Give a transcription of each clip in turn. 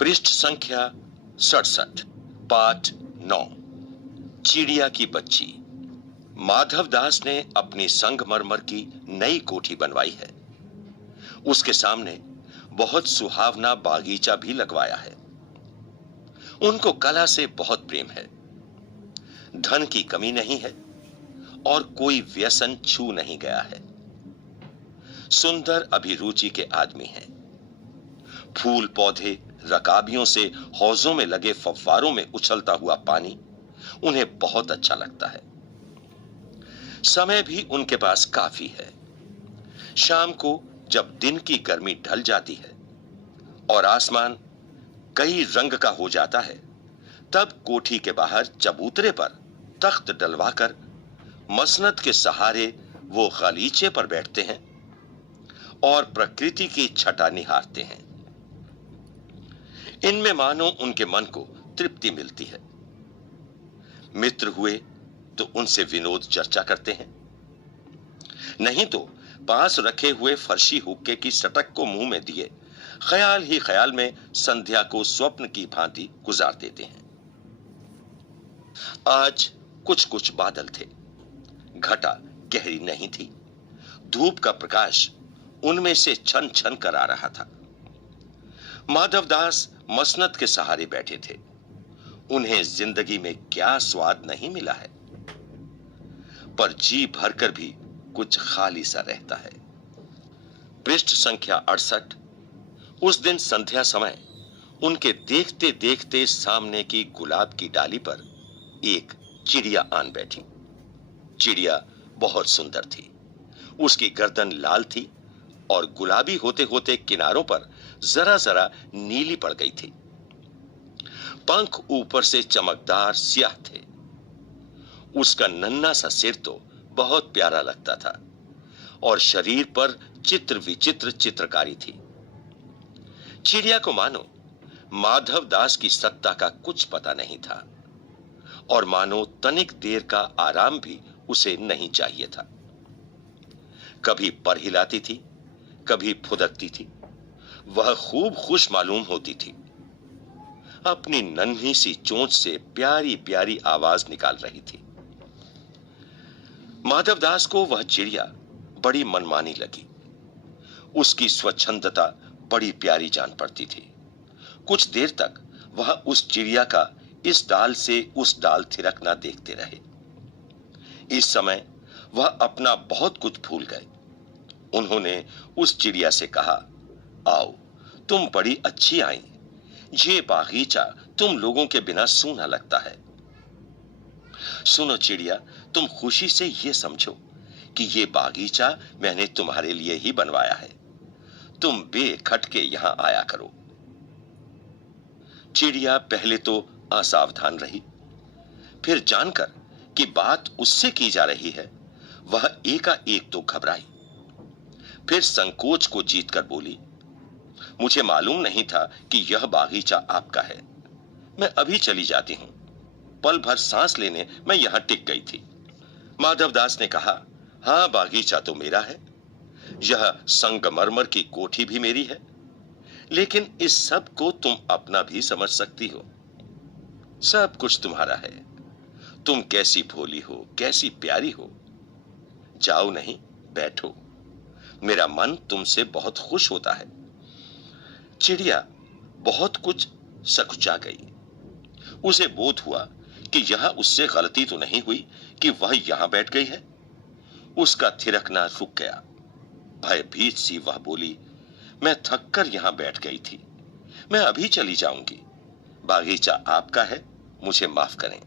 पृष्ठ संख्या 67, पाठ 9। चिड़िया की बच्ची। माधवदास ने अपनी संगमरमर की नई कोठी बनवाई है। उसके सामने बहुत सुहावना बागीचा भी लगवाया है। उनको कला से बहुत प्रेम है। धन की कमी नहीं है और कोई व्यसन छू नहीं गया है। सुंदर अभिरुचि के आदमी हैं। फूल पौधे, रकाबियों से हौजों में लगे फव्वारों में उछलता हुआ पानी उन्हें बहुत अच्छा लगता है। समय भी उनके पास काफी है। शाम को जब दिन की गर्मी ढल जाती है और आसमान कई रंग का हो जाता है, तब कोठी के बाहर चबूतरे पर तख्त डलवाकर मसनद के सहारे वो गलीचे पर बैठते हैं और प्रकृति की छटा निहारते हैं। इनमें मानो उनके मन को तृप्ति मिलती है। मित्र हुए तो उनसे विनोद चर्चा करते हैं, नहीं तो पास रखे हुए फर्शी हुक्के की सटक को मुंह में दिए ख्याल ही ख्याल में संध्या को स्वप्न की भांति गुजार देते हैं। आज कुछ कुछ बादल थे। घटा गहरी नहीं थी। धूप का प्रकाश उनमें से छन छन कर आ रहा था। माधवदास मसनद के सहारे बैठे थे। उन्हें जिंदगी में क्या स्वाद नहीं मिला है, पर जी भरकर भी कुछ खाली सा रहता है। पृष्ठ संख्या 68। उस दिन संध्या समय उनके देखते देखते सामने की गुलाब की डाली पर एक चिड़िया आन बैठी। चिड़िया बहुत सुंदर थी। उसकी गर्दन लाल थी और गुलाबी होते होते किनारों पर जरा जरा नीली पड़ गई थी। पंख ऊपर से चमकदार स्याह थे। उसका नन्हा सा सिर तो बहुत प्यारा लगता था और शरीर पर चित्र विचित्र चित्रकारी थी। चिड़िया को मानो माधवदास की सत्ता का कुछ पता नहीं था और मानो तनिक देर का आराम भी उसे नहीं चाहिए था। कभी पर हिलाती थी, कभी फुदकती थी। वह खूब खुश मालूम होती थी। अपनी नन्ही सी चोंच से प्यारी प्यारी आवाज निकाल रही थी। माधवदास को वह चिड़िया बड़ी मनमानी लगी। उसकी स्वच्छंदता बड़ी प्यारी जान पड़ती थी। कुछ देर तक वह उस चिड़िया का इस डाल से उस डाल थिरकना देखते रहे। इस समय वह अपना बहुत कुछ भूल गए। उन्होंने उस चिड़िया से कहा, आओ, तुम बड़ी अच्छी आई। ये बागीचा तुम लोगों के बिना सूना लगता है। सुनो चिड़िया, तुम खुशी से ये समझो कि ये बागीचा मैंने तुम्हारे लिए ही बनवाया है। तुम बेखटके यहां आया करो। चिड़िया पहले तो असावधान रही, फिर जानकर कि बात उससे की जा रही है, वह एकाएक तो घबराई। फिर संकोच को जीतकर बोली, मुझे मालूम नहीं था कि यह बागीचा आपका है। मैं अभी चली जाती हूं। पल भर सांस लेने मैं यहां टिक गई थी। माधवदास ने कहा, हां, बागीचा तो मेरा है। यह संगमरमर की कोठी भी मेरी है। लेकिन इस सब को तुम अपना भी समझ सकती हो। सब कुछ तुम्हारा है। तुम कैसी भोली हो, कैसी प्यारी हो। जाओ नहीं, बैठो। मेरा मन तुमसे बहुत खुश होता है। चिड़िया बहुत कुछ सकुचा गई। उसे बोध हुआ कि यह उससे गलती तो नहीं हुई कि वह यहां बैठ गई है। उसका थिरकना रुक गया। भयभीत सी वह बोली, मैं थक कर यहां बैठ गई थी। मैं अभी चली जाऊंगी। बागीचा आपका है, मुझे माफ करें।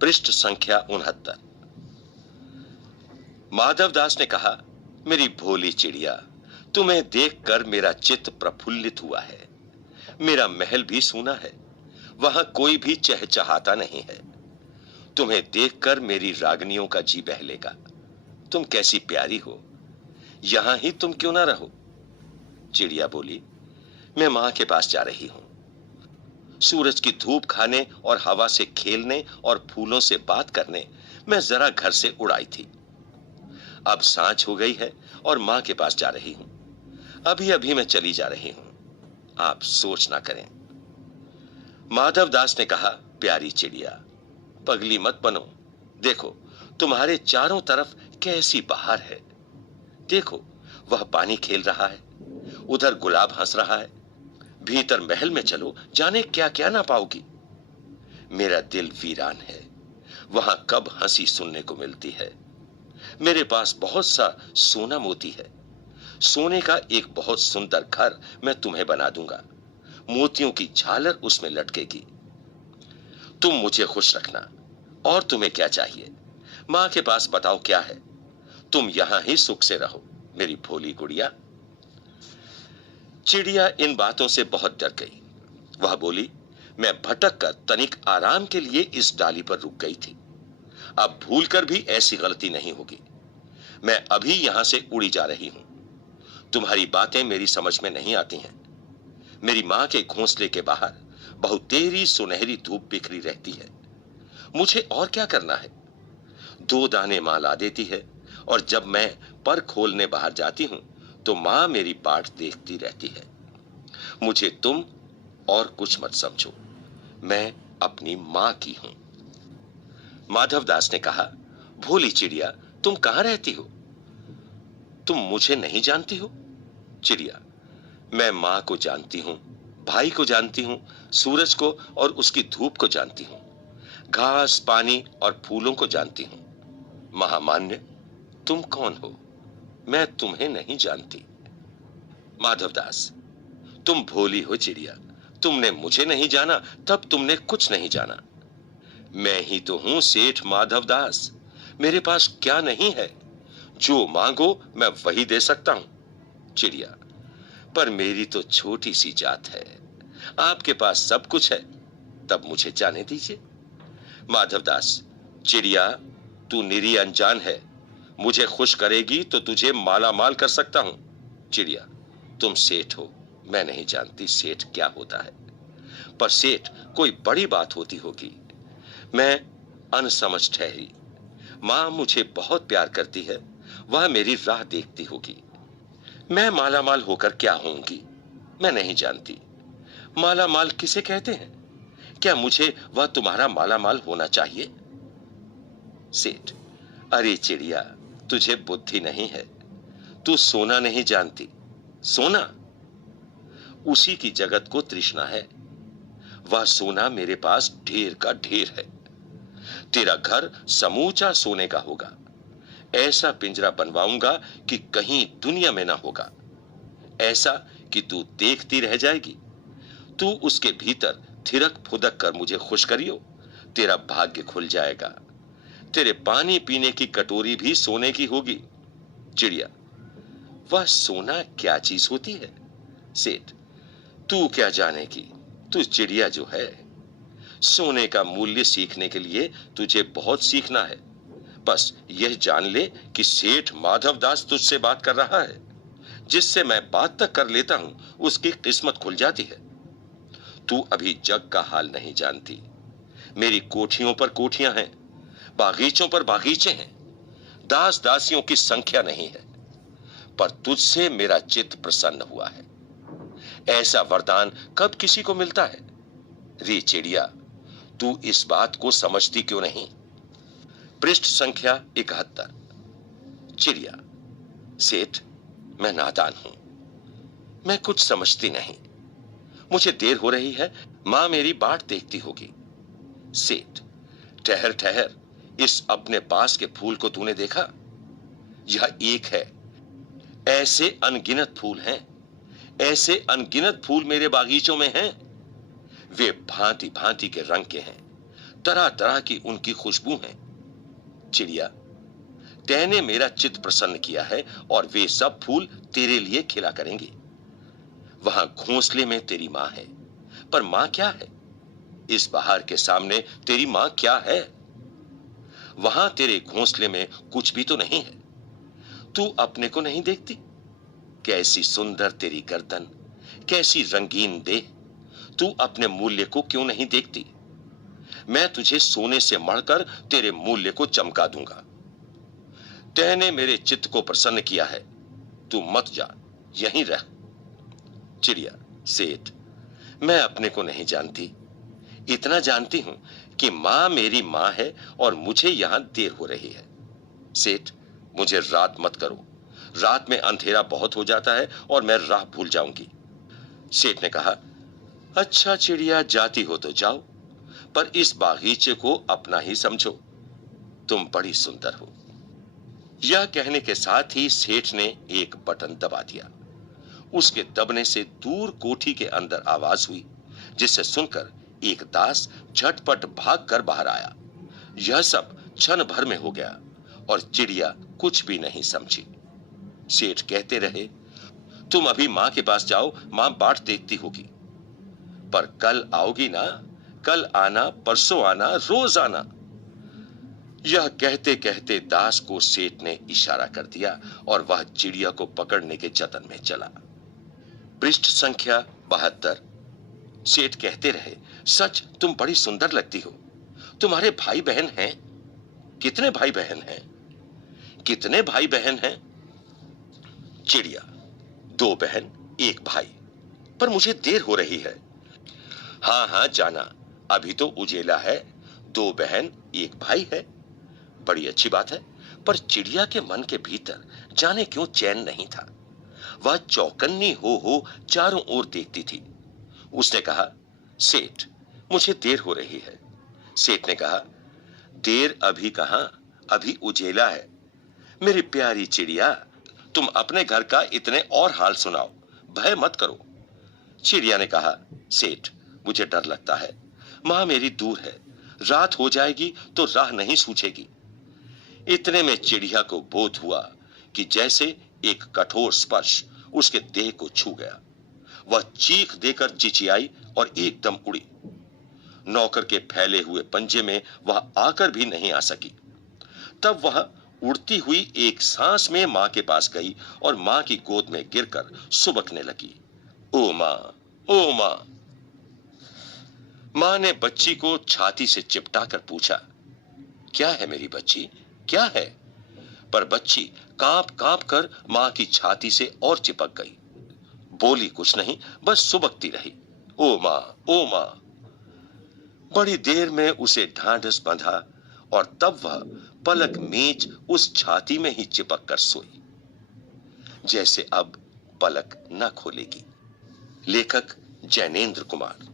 पृष्ठ संख्या 69। माधवदास ने कहा, मेरी भोली चिड़िया, तुम्हें देखकर मेरा चित्त प्रफुल्लित हुआ है। मेरा महल भी सूना है, वहां कोई भी चहचहाता नहीं है। तुम्हें देखकर मेरी रागनियों का जी बहलेगा। तुम कैसी प्यारी हो। यहां ही तुम क्यों ना रहो। चिड़िया बोली, मैं मां के पास जा रही हूं। सूरज की धूप खाने और हवा से खेलने और फूलों से बात करने मैं जरा घर से उड़ाई थी। अब सांझ हो गई है और मां के पास जा रही हूं। अभी अभी मैं चली जा रही हूं, आप सोच ना करें। माधव दास ने कहा, प्यारी चिड़िया, पगली मत बनो। देखो तुम्हारे चारों तरफ कैसी बहार है। देखो वह पानी खेल रहा है, उधर गुलाब हंस रहा है। भीतर महल में चलो, जाने क्या क्या ना पाओगी। मेरा दिल वीरान है, वहां कब हंसी सुनने को मिलती है। मेरे पास बहुत सा सोना मोती है। सोने का एक बहुत सुंदर घर मैं तुम्हें बना दूंगा। मोतियों की झालर उसमें लटकेगी। तुम मुझे खुश रखना, और तुम्हें क्या चाहिए? मां के पास बताओ क्या है। तुम यहां ही सुख से रहो, मेरी भोली गुड़िया। चिड़िया इन बातों से बहुत डर गई। वह बोली, मैं भटक कर तनिक आराम के लिए इस डाली पर रुक गई थी। अब भूलकर भी ऐसी गलती नहीं होगी। मैं अभी यहां से उड़ी जा रही हूं। तुम्हारी बातें मेरी समझ में नहीं आती हैं। मेरी मां के घोंसले के बाहर बहुत तेरी सुनहरी धूप बिखरी रहती है। मुझे और क्या करना है? 2 दाने मां ला देती है, और जब मैं पर खोलने बाहर जाती हूं तो मां मेरी बाट देखती रहती है। मुझे तुम और कुछ मत समझो, मैं अपनी मां की हूं। माधव दास ने कहा, भोली चिड़िया, तुम कहां रहती हो? तुम मुझे नहीं जानती हो? चिड़िया, मैं मां को जानती हूं, भाई को जानती हूं, सूरज को और उसकी धूप को जानती हूं, घास, पानी और फूलों को जानती हूं। महामान्य, तुम कौन हो? मैं तुम्हें नहीं जानती। माधवदास, तुम भोली हो चिड़िया। तुमने मुझे नहीं जाना, तब तुमने कुछ नहीं जाना। मैं ही तो हूं सेठ माधवदास। मेरे पास क्या नहीं है? जो मांगो मैं वही दे सकता हूं। चिड़िया, पर मेरी तो छोटी सी जात है। आपके पास सब कुछ है, तब मुझे जाने दीजिए। माधवदास, चिड़िया, तू निरी अनजान है। मुझे खुश करेगी तो तुझे माला माल कर सकता हूं। चिड़िया, तुम सेठ हो, मैं नहीं जानती सेठ क्या होता है। पर सेठ कोई बड़ी बात होती होगी। मैं अनसमझ ठहरी। मां मुझे बहुत प्यार करती है, वह मेरी राह देखती होगी। मैं माला माल होकर क्या होंगी, मैं नहीं जानती। माला माल किसे कहते हैं? क्या मुझे वह तुम्हारा माला माल होना चाहिए? सेठ, अरे चिड़िया, तुझे बुद्धि नहीं है। तू सोना नहीं जानती। सोना, उसी की जगत को तृष्णा है। वह सोना मेरे पास ढेर का ढेर है। तेरा घर समूचा सोने का होगा। ऐसा पिंजरा बनवाऊंगा कि कहीं दुनिया में ना होगा। ऐसा कि तू देखती रह जाएगी। तू उसके भीतर थिरक फुदक कर मुझे खुश करियो, तेरा भाग्य खुल जाएगा। तेरे पानी पीने की कटोरी भी सोने की होगी। चिड़िया, वह सोना क्या चीज होती है? सेठ, तू क्या जानेगी, तू चिड़िया जो है। सोने का मूल्य सीखने के लिए तुझे बहुत सीखना है। बस यह जान ले कि सेठ माधवदास तुझसे बात कर रहा है। जिससे मैं बात तक कर लेता हूं, उसकी किस्मत खुल जाती है। तू अभी जग का हाल नहीं जानती। मेरी कोठियों पर कोठियां हैं, बागीचों पर बागीचे हैं, दास दासियों की संख्या नहीं है। पर तुझसे मेरा चित्त प्रसन्न हुआ है। ऐसा वरदान कब किसी को मिलता है? रे चिड़िया, तू इस बात को समझती क्यों नहीं? पृष्ठ संख्या 71। चिड़िया, सेठ, मैं नादान हूं, मैं कुछ समझती नहीं। मुझे देर हो रही है, मां मेरी बाट देखती होगी। सेठ, ठहर ठहर, इस अपने पास के फूल को तूने देखा? यह एक है। ऐसे अनगिनत फूल हैं, ऐसे अनगिनत फूल मेरे बागीचों में हैं। वे भांति भांति के रंग के हैं, तरह तरह की उनकी खुशबू है। चिड़िया, तैने मेरा चित्त प्रसन्न किया है और वे सब फूल तेरे लिए खिला करेंगे। वहां घोंसले में तेरी मां है, पर मां क्या है? इस बहार के सामने तेरी मां क्या है? वहां तेरे घोंसले में कुछ भी तो नहीं है। तू अपने को नहीं देखती? कैसी सुंदर तेरी गर्दन, कैसी रंगीन देह। तू अपने मूल्य को क्यों नहीं देखती? मैं तुझे सोने से मढ़कर तेरे मूल्य को चमका दूंगा। तैने मेरे चित्त को प्रसन्न किया है, तू मत जा, यहीं रह। चिड़िया, सेठ, मैं अपने को नहीं जानती, इतना जानती हूं कि मां मेरी मां है और मुझे यहां देर हो रही है। सेठ, मुझे रात मत करो, रात में अंधेरा बहुत हो जाता है और मैं राह भूल जाऊंगी। सेठ ने कहा, अच्छा चिड़िया, जाती हो तो जाओ, पर इस बागीचे को अपना ही समझो, तुम बड़ी सुंदर हो। यह कहने के साथ ही सेठ ने एक बटन दबा दिया। उसके दबने से दूर कोठी के अंदर आवाज हुई, जिसे सुनकर एक दास झटपट भागकर बाहर आया। यह सब क्षण भर में हो गया और चिड़िया कुछ भी नहीं समझी। सेठ कहते रहे, तुम अभी मां के पास जाओ, मां बाट देखती होगी। पर कल आओगी ना? कल आना, परसों आना, रोज आना। यह कहते कहते दास को सेठ ने इशारा कर दिया और वह चिड़िया को पकड़ने के जतन में चला। पृष्ठ संख्या 72। सेठ कहते रहे, सच तुम बड़ी सुंदर लगती हो। तुम्हारे भाई बहन हैं? कितने भाई बहन हैं? कितने भाई बहन हैं? चिड़िया, 2 बहन 1 भाई, पर मुझे देर हो रही है। हाँ हाँ जाना, अभी तो उजेला है, 2 बहन 1 भाई है, बड़ी अच्छी बात है। पर चिड़िया के मन के भीतर जाने क्यों चैन नहीं था। वह चौकन्नी हो चारों ओर देखती थी। उसने कहा, सेठ, मुझे देर हो रही है। सेठ ने कहा, देर अभी कहां, अभी उजेला है। मेरी प्यारी चिड़िया, तुम अपने घर का इतने और हाल सुनाओ, भय मत करो। चिड़िया ने कहा, सेठ, मुझे डर लगता है, मां मेरी दूर है, रात हो जाएगी तो राह नहीं सूझेगी। इतने में चिड़िया को बोध हुआ कि जैसे एक कठोर स्पर्श उसके देह को छू गया। वह चीख देकर चिचियाई और एकदम उड़ी। नौकर के फैले हुए पंजे में वह आकर भी नहीं आ सकी। तब वह उड़ती हुई एक सांस में मां के पास गई और मां की गोद में गिरकर सुबकने लगी। ओ मां, ओ मां। मां ने बच्ची को छाती से चिपटाकर पूछा, क्या है मेरी बच्ची, क्या है? पर बच्ची कांप कांप कर मां की छाती से और चिपक गई। बोली कुछ नहीं, बस सुबकती रही, ओ मां, ओ मां। बड़ी देर में उसे ढांढस बंधा और तब वह पलक मीच उस छाती में ही चिपक कर सोई, जैसे अब पलक न खोलेगी। लेखक जैनेंद्र कुमार।